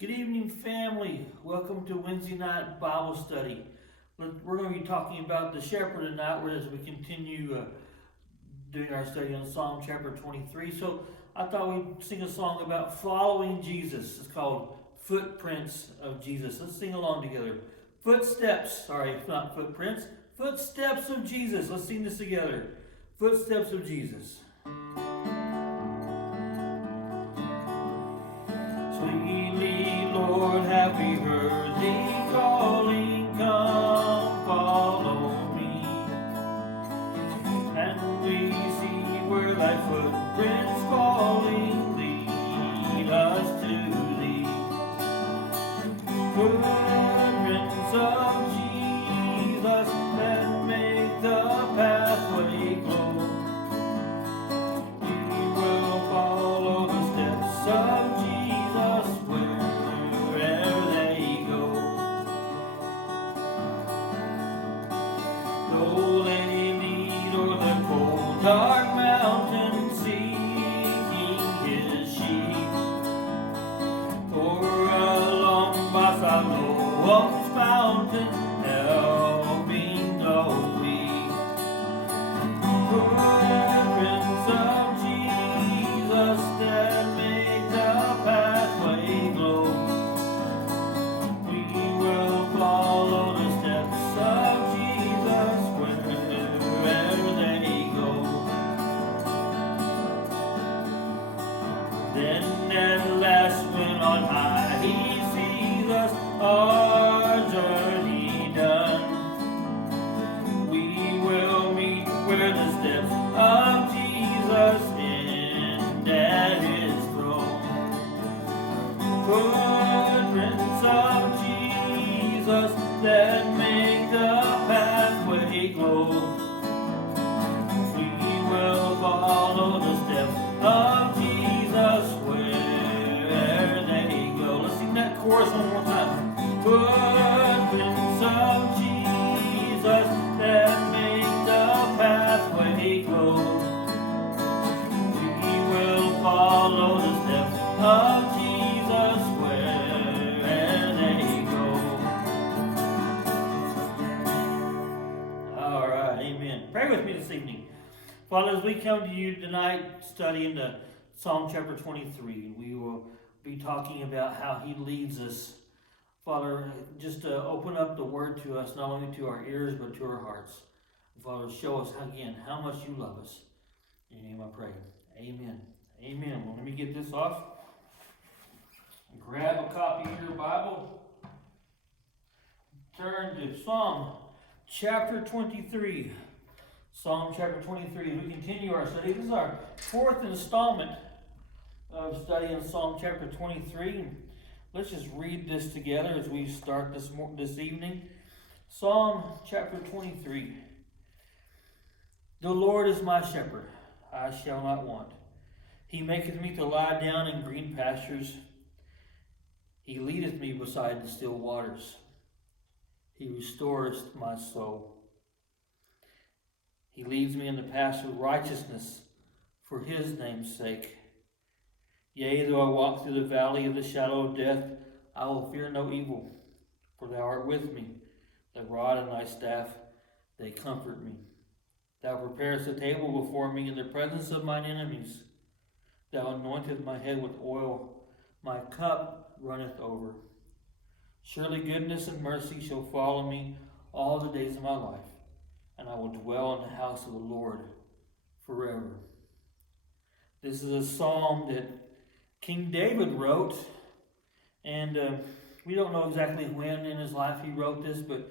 Good evening, family. Welcome to Wednesday night Bible study. We're going to be talking about the shepherd tonight as we continue doing our study on Psalm chapter 23. So I thought we'd sing a song about following Jesus. It's called Footprints of Jesus. Let's sing along together. Not footprints. Footsteps of Jesus. Let's sing this together. Footsteps of Jesus. Sweetly, Lord, have we heard thee calling, come, follow me. And we see where thy footprints falling lead us to thee. Footprints of Jesus that make the pathway glow. We will follow the steps of Jesus wherever they go. Though they lead o'er the cold dark mountain, seeking his sheep, or along by Siloam's fountain, helping the weak. Footprints of Jesus that make the pathway glow. We will follow the steps of Jesus wherever they go. Then at last when on high he sees us, our journey done, we will meet where the steps of Jesus end at his throne. Footprints of Jesus that make the pathway glow. We will follow the steps of Jesus where they go. Let's sing that chorus one more time. Footprints of Jesus that make the pathway glow. We will follow the steps of Jesus where they go. All right, amen. Pray with me this evening. Father, as we come to you tonight studying the Psalm chapter 23, we will be talking about how he leads us. Father, just open up the word to us, not only to our ears, but to our hearts. Father, show us again how much you love us. In your name I pray. Amen. Amen. Well, let me get this off. Grab a copy of your Bible. Turn to Psalm chapter 23. Psalm chapter 23. As we continue our study, this is our fourth installment of studying Psalm chapter 23. Let's just read this together as we start this evening. Psalm chapter 23. The Lord is my shepherd, I shall not want. He maketh me to lie down in green pastures. He leadeth me beside the still waters. He restoreth my soul. He leads me in the paths of righteousness for his name's sake. Yea, though I walk through the valley of the shadow of death, I will fear no evil, for thou art with me. Thy rod and thy staff, they comfort me. Thou preparest a table before me in the presence of mine enemies. Thou anointest my head with oil, my cup runneth over. Surely goodness and mercy shall follow me all the days of my life, and I will dwell in the house of the Lord forever. This is a psalm that King David wrote, and we don't know exactly when in his life he wrote this, but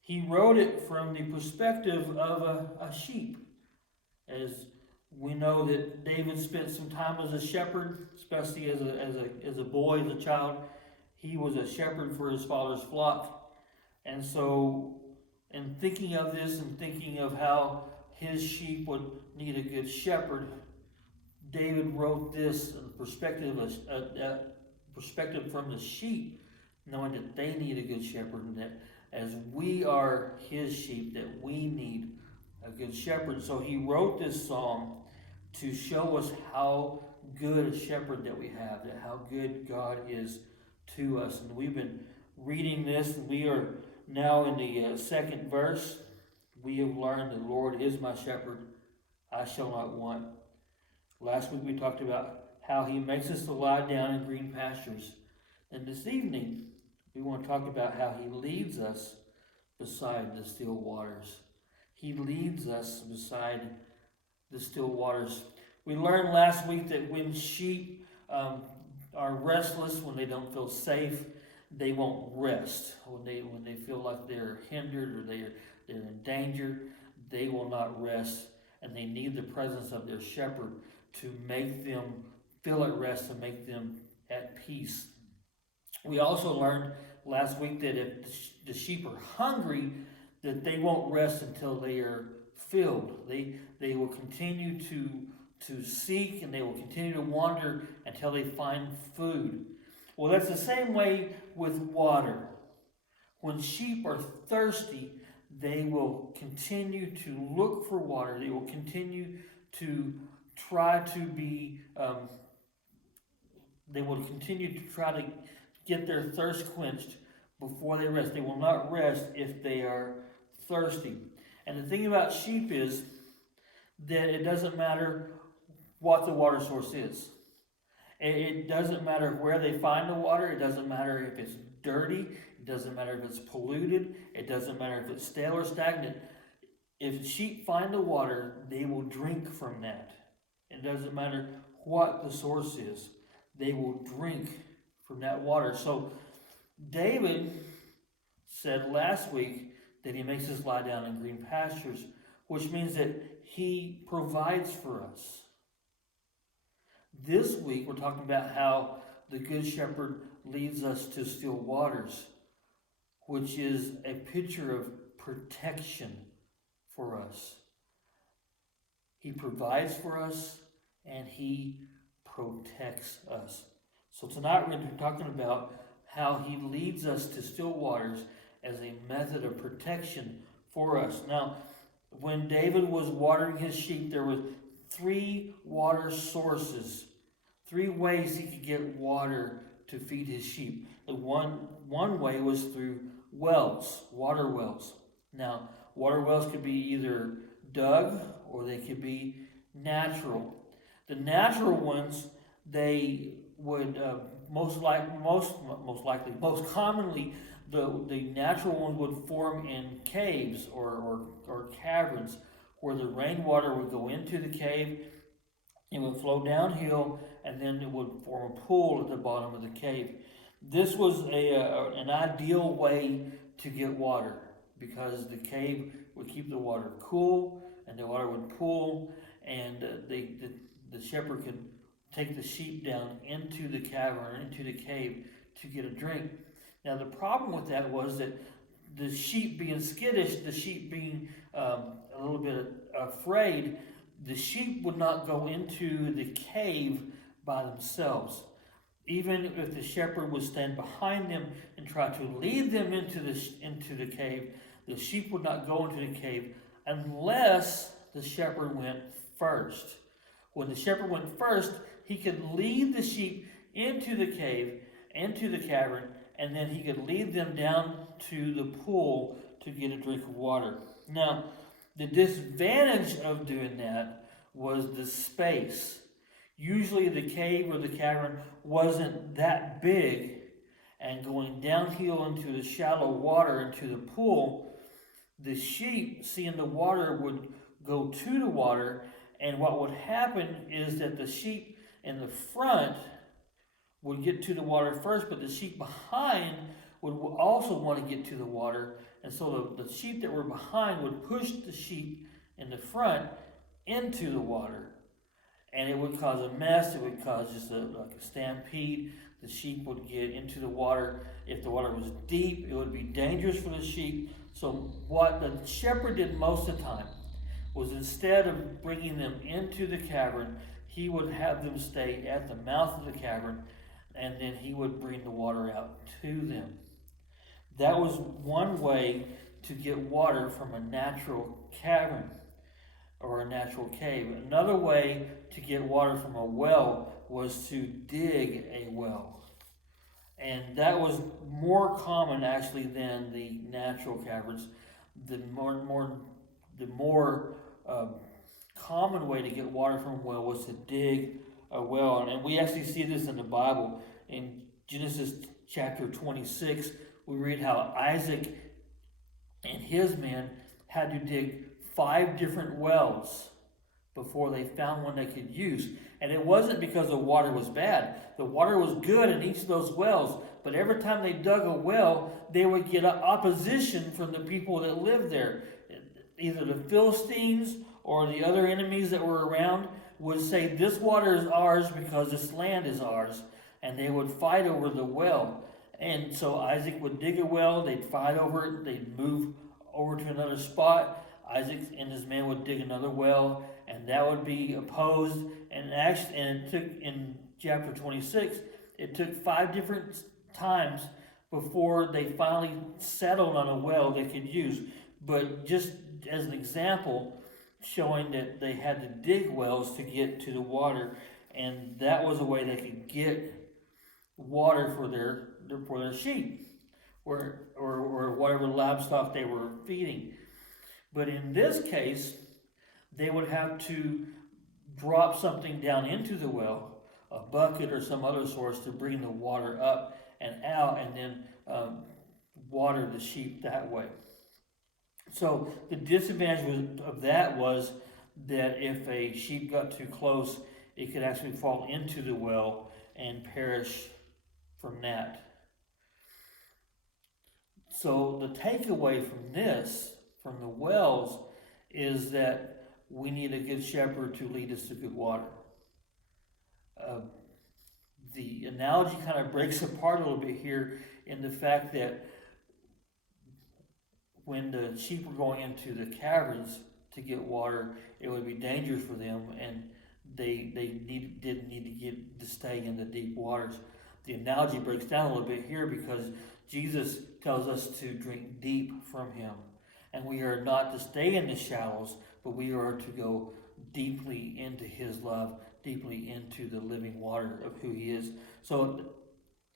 he wrote it from the perspective of a sheep. As we know that David spent some time as a shepherd, especially as a boy, as a child. He was a shepherd for his father's flock. And so, in thinking of this and thinking of how his sheep would need a good shepherd, David wrote this in perspective from the sheep, knowing that they need a good shepherd, and that as we are his sheep, that we need a good shepherd. So he wrote this psalm to show us how good a shepherd that we have, that how good God is to us. And we've been reading this, and we are now in the second verse. We have learned the Lord is my shepherd, I shall not want. Last week we talked about how he makes us to lie down in green pastures. And this evening we want to talk about how he leads us beside the still waters. He leads us beside the still waters. We learned last week that when sheep are restless, when they don't feel safe, they won't rest. When they feel like they're hindered or they're in danger, they will not rest, and they need the presence of their shepherd to make them feel at rest, to make them at peace. We also learned last week that if the sheep are hungry, that they won't rest until they are filled. They will continue to seek, and they will continue to wander until they find food. Well, that's the same way with water. When sheep are thirsty, they will continue to look for water. They will continue to try to be, they will continue to try to get their thirst quenched before they rest. They will not rest if they are thirsty. And the thing about sheep is that it doesn't matter what the water source is. It doesn't matter where they find the water. It doesn't matter if it's dirty. It doesn't matter if it's polluted. It doesn't matter if it's stale or stagnant. If sheep find the water, they will drink from that. It doesn't matter what the source is. They will drink from that water. So David said last week that he makes us lie down in green pastures, which means that he provides for us. This week we're talking about how the Good Shepherd leads us to still waters, which is a picture of protection for us. He provides for us and he protects us. So tonight we're going to be talking about how he leads us to still waters as a method of protection for us. Now, when David was watering his sheep, there were 3 water sources, 3 ways he could get water to feed his sheep. One way was through wells, water wells. Now, water wells could be either dug or they could be natural. The natural ones, they would most commonly, the natural ones would form in caves or caverns, where the rainwater would go into the cave, it would flow downhill, and then it would form a pool at the bottom of the cave. This was an ideal way to get water, because the cave would keep the water cool, and the water would pool, and the shepherd could take the sheep down into the cavern, into the cave, to get a drink. Now the problem with that was that the sheep being skittish, the sheep being a little bit afraid, the sheep would not go into the cave by themselves. Even if the shepherd would stand behind them and try to lead them into the cave, the sheep would not go into the cave unless the shepherd went first. When the shepherd went first, he could lead the sheep into the cave, into the cavern, and then he could lead them down to the pool to get a drink of water. Now, the disadvantage of doing that was the space. Usually the cave or the cavern wasn't that big, and going downhill into the shallow water, into the pool, the sheep, seeing the water, would go to the water, and what would happen is that the sheep in the front would get to the water first, but the sheep behind would also want to get to the water, and so the sheep that were behind would push the sheep in the front into the water, and it would cause a mess. It would cause just like a stampede. The sheep would get into the water. If the water was deep, it would be dangerous for the sheep. So what the shepherd did most of the time was, instead of bringing them into the cavern, he would have them stay at the mouth of the cavern, and then he would bring the water out to them. That was one way to get water from a natural cavern or a natural cave. Another way to get water from a well was to dig a well. And that was more common actually than the natural caverns. The more common way to get water from a well was to dig a well, and we actually see this in the Bible. In Genesis chapter 26, we read how Isaac and his men had to dig 5 different wells before they found one they could use. And it wasn't because the water was bad. The water was good in each of those wells, but every time they dug a well, they would get opposition from the people that lived there. Either the Philistines or the other enemies that were around would say, this water is ours because this land is ours. And they would fight over the well. And so Isaac would dig a well, they'd fight over it, they'd move over to another spot. Isaac and his men would dig another well, and that would be opposed. And it took, in chapter 26, it took 5 different times before they finally settled on a well they could use. But just as an example, showing that they had to dig wells to get to the water, and that was a way they could get water for their sheep or whatever livestock they were feeding. But in this case, they would have to drop something down into the well, a bucket or some other source, to bring the water up and out, and then water the sheep that way. So the disadvantage of that was that if a sheep got too close, it could actually fall into the well and perish from that. So the takeaway from this, from the wells, is that we need a good shepherd to lead us to good water. The analogy kind of breaks apart a little bit here in the fact that when the sheep were going into the caverns to get water, it would be dangerous for them, and they didn't need to stay in the deep waters. The analogy breaks down a little bit here because Jesus tells us to drink deep from him. And we are not to stay in the shallows, but we are to go deeply into his love, deeply into the living water of who he is. So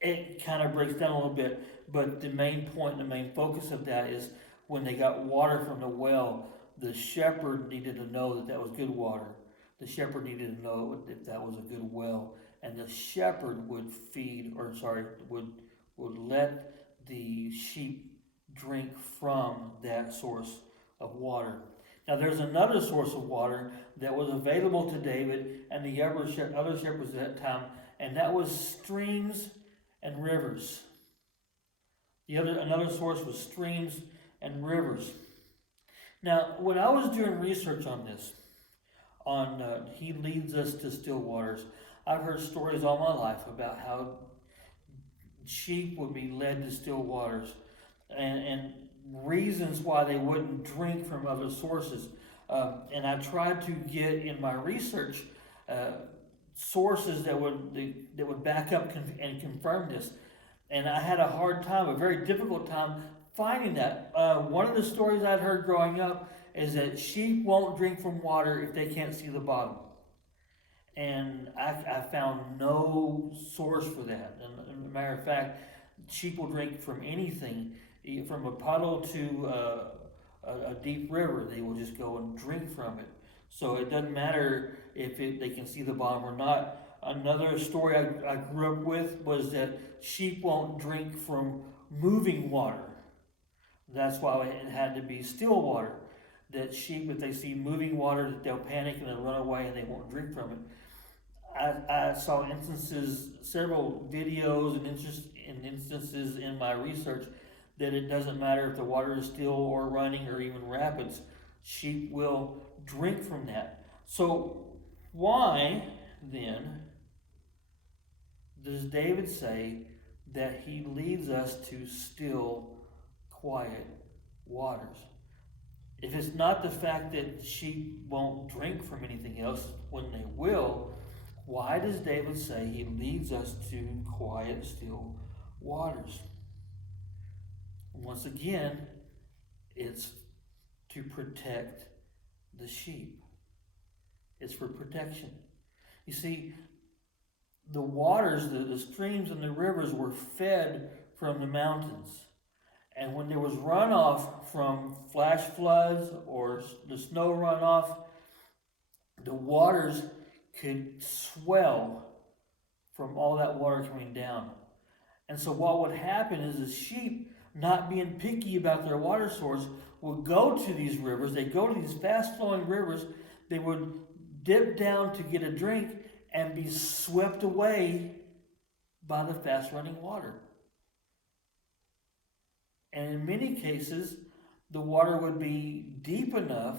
it kind of breaks down a little bit, but the main point, the main focus of that is when they got water from the well, the shepherd needed to know that that was good water. The shepherd needed to know if that was a good well. And the shepherd would would let the sheep drink from that source of water. Now there's another source of water that was available to David and the other shepherds at that time, and that was streams and rivers. Another source was streams and rivers. Now, when I was doing research on this, he leads us to still waters, I've heard stories all my life about how sheep would be led to still waters, and reasons why they wouldn't drink from other sources. And I tried to get in my research sources that would back up and confirm this. And I had a very difficult time finding that. One of the stories I'd heard growing up is that sheep won't drink from water if they can't see the bottom. And I found no source for that. And as a matter of fact, sheep will drink from anything, from a puddle to a deep river. They will just go and drink from it. So it doesn't matter if they can see the bottom or not. Another story I grew up with was that sheep won't drink from moving water. That's why it had to be still water. That sheep, if they see moving water, they'll panic and they'll run away and they won't drink from it. I saw several videos and instances in my research that it doesn't matter if the water is still or running or even rapids. Sheep will drink from that. So why then does David say that he leads us to still, quiet waters? If it's not the fact that sheep won't drink from anything else when they will, why does David say he leads us to quiet, still waters? Once again, it's to protect the sheep. It's for protection. You see, the waters, the streams and the rivers were fed from the mountains. And when there was runoff from flash floods or the snow runoff, the waters could swell from all that water coming down. And so what would happen is the sheep, not being picky about their water source, would go to these rivers. They'd go to these fast-flowing rivers. They would dip down to get a drink and be swept away by the fast-running water. And in many cases, the water would be deep enough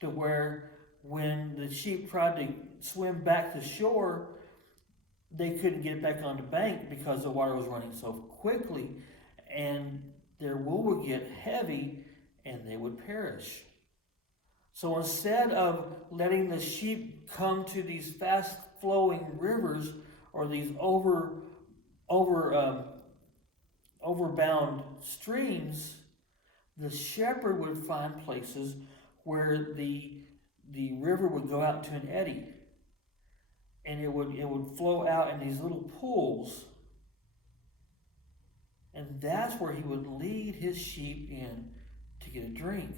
to where when the sheep tried to swim back to shore, they couldn't get back on the bank because the water was running so quickly, and their wool would get heavy and they would perish. So instead of letting the sheep come to these fast-flowing rivers or these overbound streams, the shepherd would find places where the river would go out to an eddy, and it would flow out in these little pools, and that's where he would lead his sheep in to get a drink,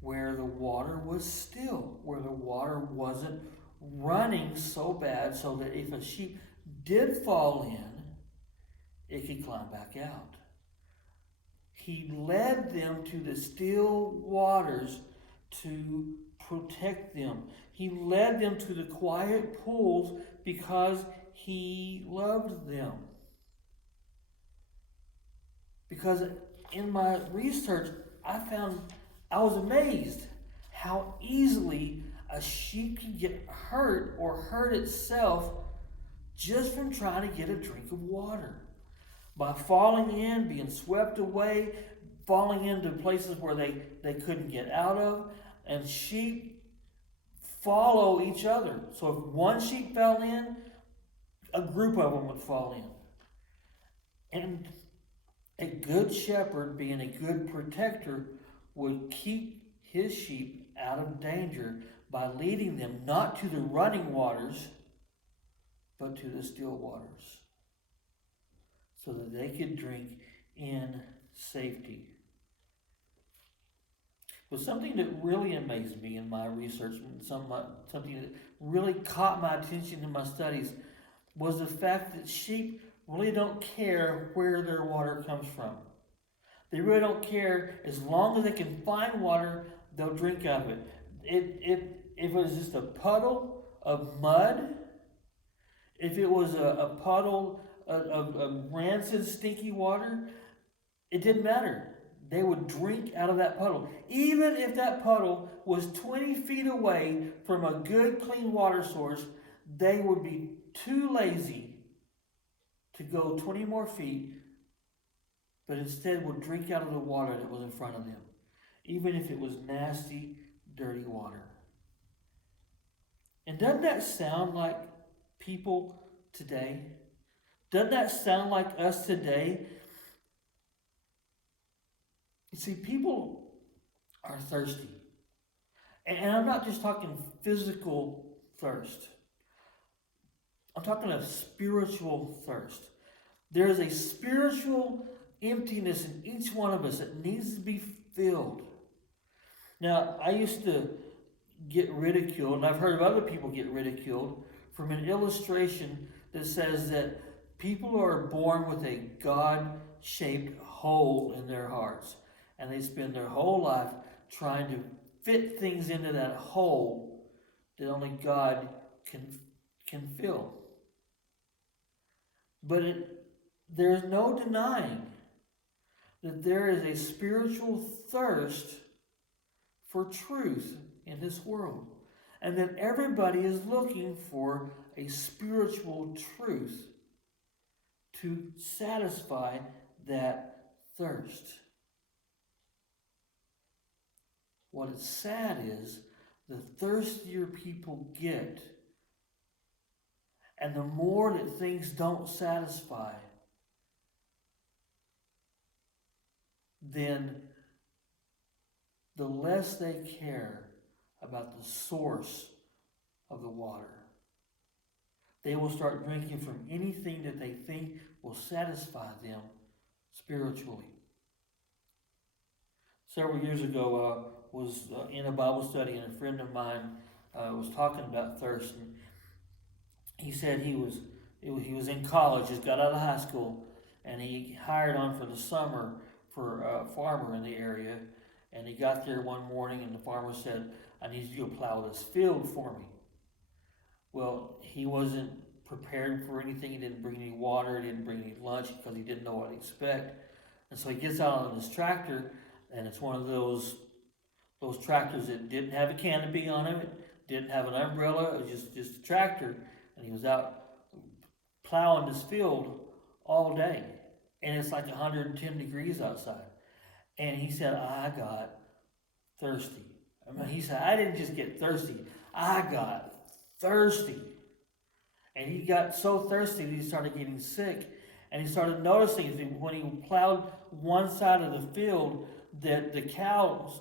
where the water was still, where the water wasn't running so bad so that if a sheep did fall in, it could climb back out. He led them to the still waters to protect them. He led them to the quiet pools because he loved them. Because in my research, I was amazed how easily a sheep can get hurt or hurt itself just from trying to get a drink of water. By falling in, being swept away, falling into places where they couldn't get out of. And sheep follow each other. So if one sheep fell in, a group of them would fall in. And a good shepherd, being a good protector, would keep his sheep out of danger by leading them not to the running waters, but to the still waters, so that they could drink in safety. But something that really amazed me in my research, something that really caught my attention in my studies, was the fact that sheep really don't care where their water comes from. They really don't care. As long as they can find water, they'll drink of it. If it was just a puddle of mud, if it was a puddle of rancid, stinky water, it didn't matter. They would drink out of that puddle. Even if that puddle was 20 feet away from a good, clean water source, they would be too lazy to go 20 more feet, but instead would drink out of the water that was in front of them, even if it was nasty, dirty water. And doesn't that sound like people today? Doesn't that sound like us today? You see, people are thirsty. And I'm not just talking physical thirst. I'm talking of spiritual thirst. There is a spiritual emptiness in each one of us that needs to be filled. Now, I used to get ridiculed, and I've heard of other people get ridiculed, from an illustration that says that people are born with a God-shaped hole in their hearts, and they spend their whole life trying to fit things into that hole that only God can fill. But there's no denying that there is a spiritual thirst for truth in this world, and that everybody is looking for a spiritual truth to satisfy that thirst. What is sad is the thirstier people get, and the more that things don't satisfy, then the less they care about the source of the water. They will start drinking from anything that they think will satisfy them spiritually. Several years ago, was in a Bible study, and a friend of mine was talking about thirst. And he said he was in college, just got out of high school, and he hired on for the summer for a farmer in the area. And he got there one morning, and the farmer said, "I need you to plow this field for me." Well, he wasn't prepared for anything. He didn't bring any water. He didn't bring any lunch because he didn't know what to expect. And so he gets out on his tractor, and it's one of those tractors that didn't have a canopy on it, didn't have an umbrella. It was just a tractor, and he was out plowing this field all day, and it's like 110 degrees outside. And he said, "I got thirsty." I mean, he said, "I didn't just get thirsty, I got thirsty." And he got so thirsty that he started getting sick. And he started noticing when he plowed one side of the field that the cows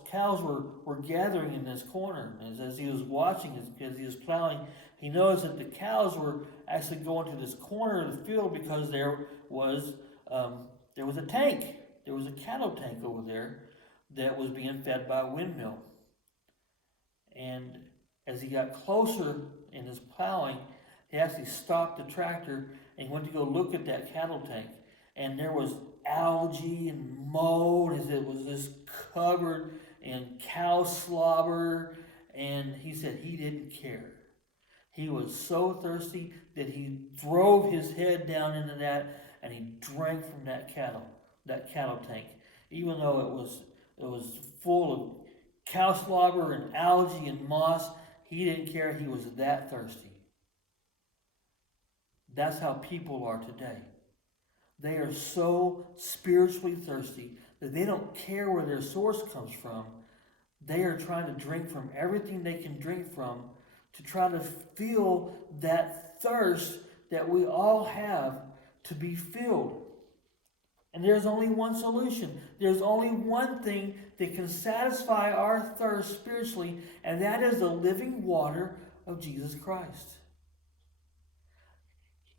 were gathering in this corner. And as he was watching, as he was plowing, he noticed that the cows were actually going to this corner of the field because there was a tank. There was a cattle tank over there that was being fed by a windmill. And as he got closer in his plowing, he actually stopped the tractor and went to go look at that cattle tank. And there was algae and mold as it was just covered in cow slobber. And he said he didn't care. He was so thirsty that he drove his head down into that and he drank from that cattle tank. Even though it was full of cow slobber and algae and moss, he didn't care. He was that thirsty. That's how people are today. They are so spiritually thirsty that they don't care where their source comes from. They are trying to drink from everything they can drink from to try to feel that thirst that we all have to be filled. And there's only one solution. There's only one thing that can satisfy our thirst spiritually, and that is the living water of Jesus Christ.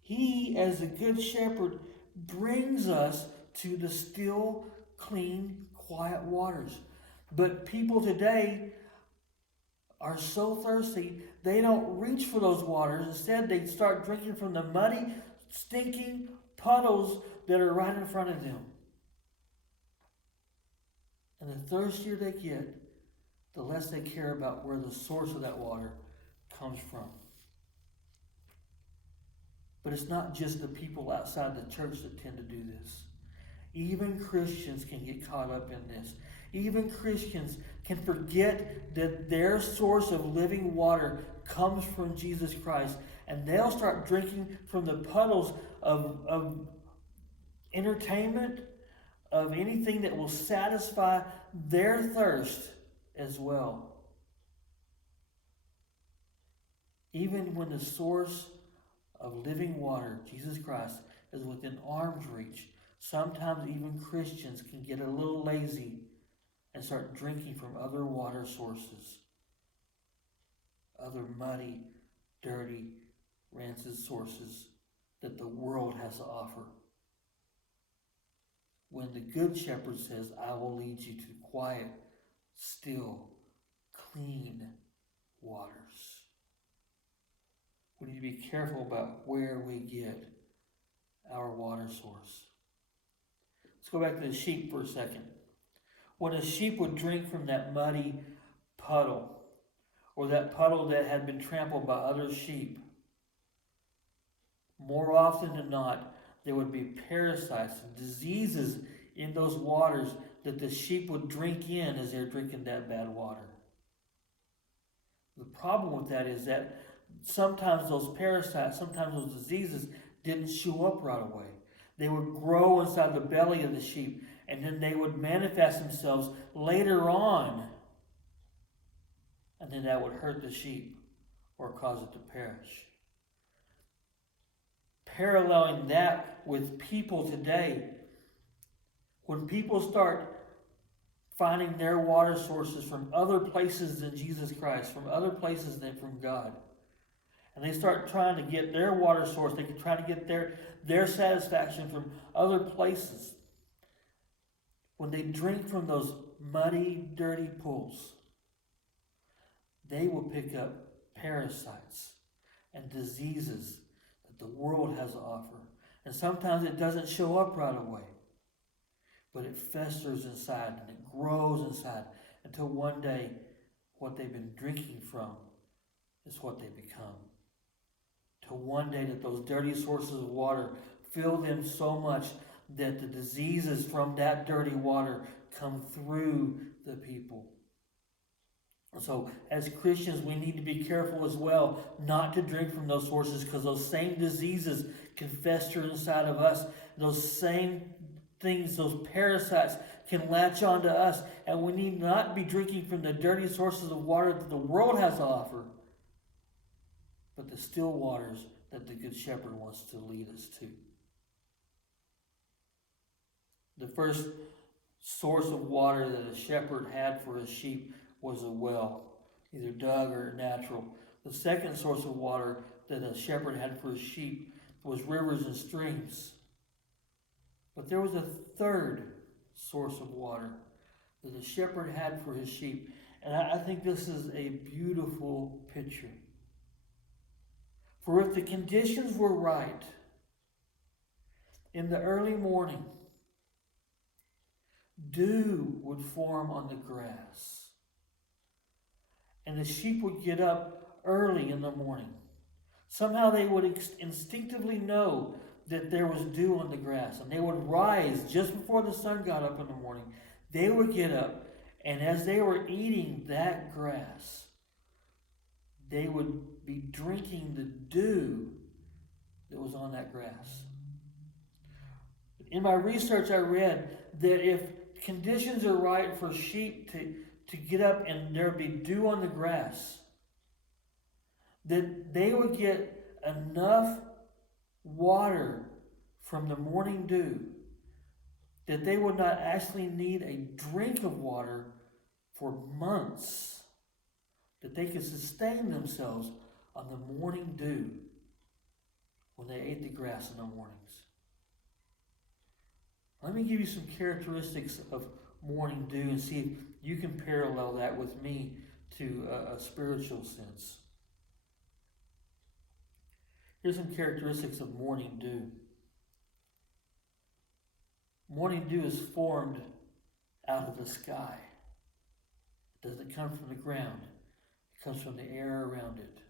He, as a good shepherd, brings us to the still, clean, quiet waters. But people today are so thirsty, they don't reach for those waters. Instead, they start drinking from the muddy, stinking puddles that are right in front of them. And the thirstier they get, the less they care about where the source of that water comes from. But it's not just the people outside the church that tend to do this. Even Christians can get caught up in this. Even Christians can forget that their source of living water comes from Jesus Christ. And they'll start drinking from the puddles of entertainment, of anything that will satisfy their thirst as well. Even when the source of living water, Jesus Christ, is within arm's reach, sometimes even Christians can get a little lazy and start drinking from other water sources, other muddy, dirty, rancid sources that the world has to offer. When the Good Shepherd says, "I will lead you to quiet, still, clean waters." We need to be careful about where we get our water source. Let's go back to the sheep for a second. When a sheep would drink from that muddy puddle, or that puddle that had been trampled by other sheep, more often than not, there would be parasites and diseases in those waters that the sheep would drink in as they're drinking that bad water. The problem with that is that sometimes those parasites, sometimes those diseases didn't show up right away. They would grow inside the belly of the sheep, and then they would manifest themselves later on. And then that would hurt the sheep or cause it to perish. Paralleling that with people today, when people start finding their water sources from other places than Jesus Christ, from other places than from God, And they start trying to get their water source. They can try to get their satisfaction from other places. When they drink from those muddy, dirty pools, they will pick up parasites and diseases that the world has to offer. And sometimes it doesn't show up right away, but it festers inside and it grows inside until one day what they've been drinking from is what they become. Till one day that those dirty sources of water fill them so much that the diseases from that dirty water come through the people. So as Christians, we need to be careful as well not to drink from those sources, because those same diseases can fester inside of us. Those same things, those parasites, can latch onto us, and we need not be drinking from the dirty sources of water that the world has to offer, but the still waters that the Good Shepherd wants to lead us to. The first source of water that a shepherd had for his sheep was a well, either dug or natural. The second source of water that a shepherd had for his sheep was rivers and streams. But there was a third source of water that the shepherd had for his sheep. And I think this is a beautiful picture. For if the conditions were right, in the early morning, dew would form on the grass. And the sheep would get up early in the morning. Somehow they would instinctively know that there was dew on the grass. And they would rise just before the sun got up in the morning. They would get up, and as they were eating that grass, they would be drinking the dew that was on that grass. In my research, I read that if conditions are right for sheep to get up and there be dew on the grass, that they would get enough water from the morning dew that they would not actually need a drink of water for months, that they could sustain themselves on the morning dew when they ate the grass in the mornings. Let me give you some characteristics of morning dew and see if you can parallel that with me to a spiritual sense. Here's some characteristics of morning dew. Morning dew is formed out of the sky. It doesn't come from the ground. It comes from the air around it.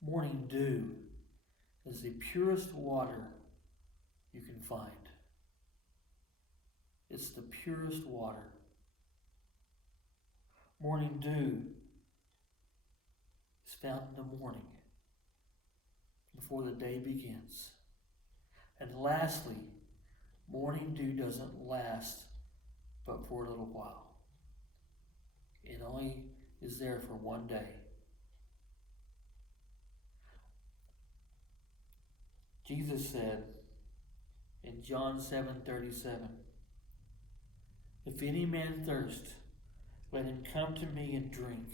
Morning dew is the purest water you can find. It's the purest water. Morning dew is found in the morning before the day begins. And lastly, morning dew doesn't last but for a little while. It only is there for one day. Jesus said in John 7:37, "If any man thirst, let him come to me and drink."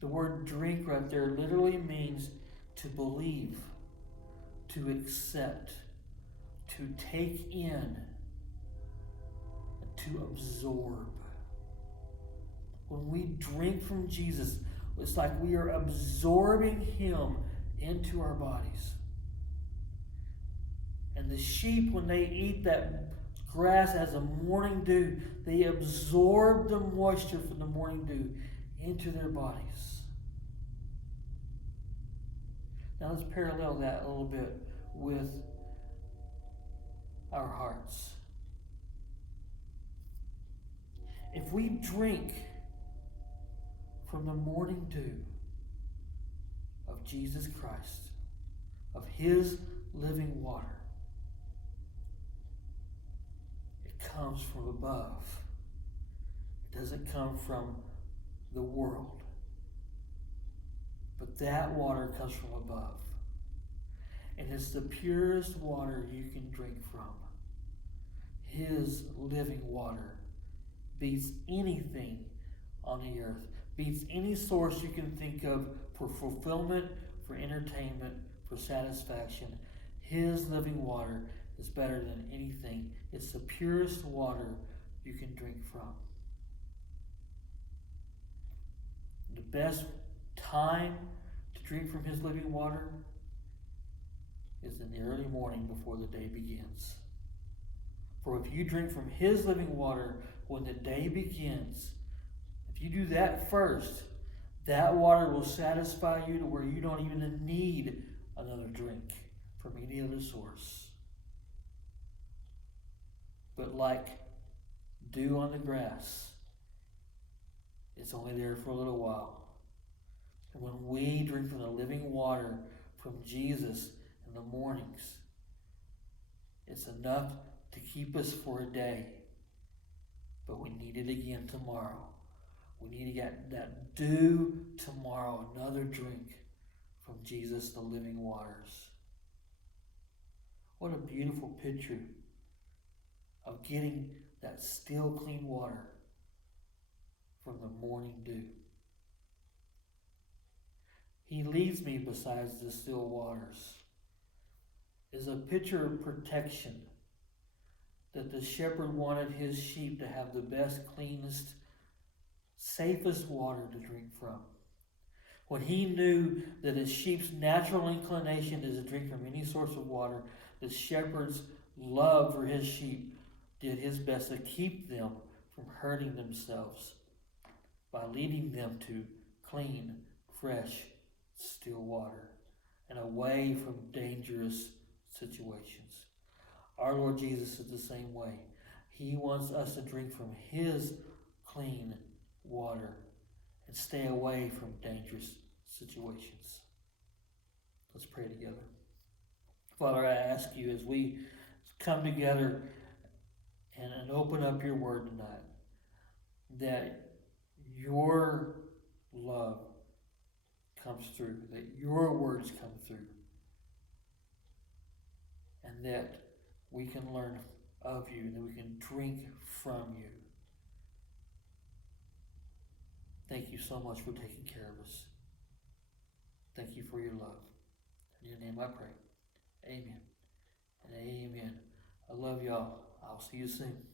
The word drink right there literally means to believe, to accept, to take in, and to absorb. When we drink from Jesus, it's like we are absorbing him into our bodies. And the sheep, when they eat that grass as a morning dew, they absorb the moisture from the morning dew into their bodies. Now let's parallel that a little bit with our hearts. If we drink from the morning dew of Jesus Christ, of his living water, it comes from above. It doesn't come from the world. But that water comes from above. And it's the purest water you can drink from. His living water beats anything on the earth. beats any source you can think of for fulfillment, for entertainment, for satisfaction. His living water is better than anything. It's the purest water you can drink from. The best time to drink from his living water is in the early morning before the day begins. For if you drink from his living water when the day begins, if you do that first, that water will satisfy you to where you don't even need another drink from any other source. But like dew on the grass, it's only there for a little while. And when we drink from the living water from Jesus in the mornings, it's enough to keep us for a day. But we need it again tomorrow. We need to get that dew tomorrow, another drink from Jesus, the living waters. What a beautiful picture of getting that still, clean water from the morning dew. He leads me beside the still waters is a picture of protection, that the shepherd wanted his sheep to have the best, cleanest, safest water to drink from. When he knew that his sheep's natural inclination is to drink from any source of water, the shepherd's love for his sheep did his best to keep them from hurting themselves by leading them to clean, fresh, still water and away from dangerous situations. Our Lord Jesus is the same way. He wants us to drink from his clean water and stay away from dangerous situations. Let's pray together. Father, I ask you as we come together and open up your word tonight, that your love comes through, that your words come through, and that we can learn of you, and that we can drink from you. Thank you so much for taking care of us. Thank you for your love. In your name I pray. Amen and amen. I love y'all. I'll see you soon.